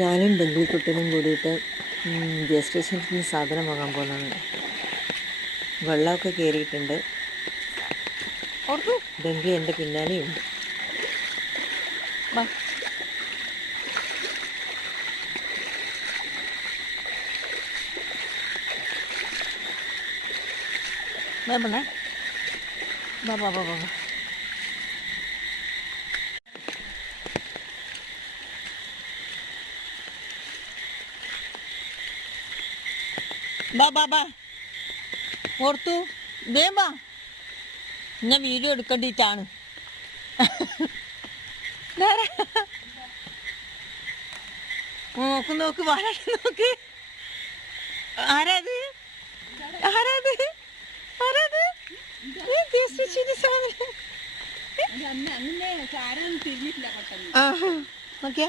ഞാനും ഡെങ്കിക്കുട്ടനും കൂടിയിട്ട് ഗ്യാസ് സ്റ്റേഷനിൽ നിന്ന് സാധനം വാങ്ങാൻ പോകുന്നതാണ്. വെള്ളമൊക്കെ കയറിയിട്ടുണ്ട്. ഡെങ്കി എൻ്റെ പിന്നാലെയുണ്ട്. ഓർത്തു വേമ്പാ എന്നെ വീഡിയോ എടുക്കേണ്ടിട്ടാണ്. നോക്ക് നോക്ക് വാരാട്ട് നോക്ക്. ആരാത് ആരാത് ആരാത് സാധനം. നോക്കിയാ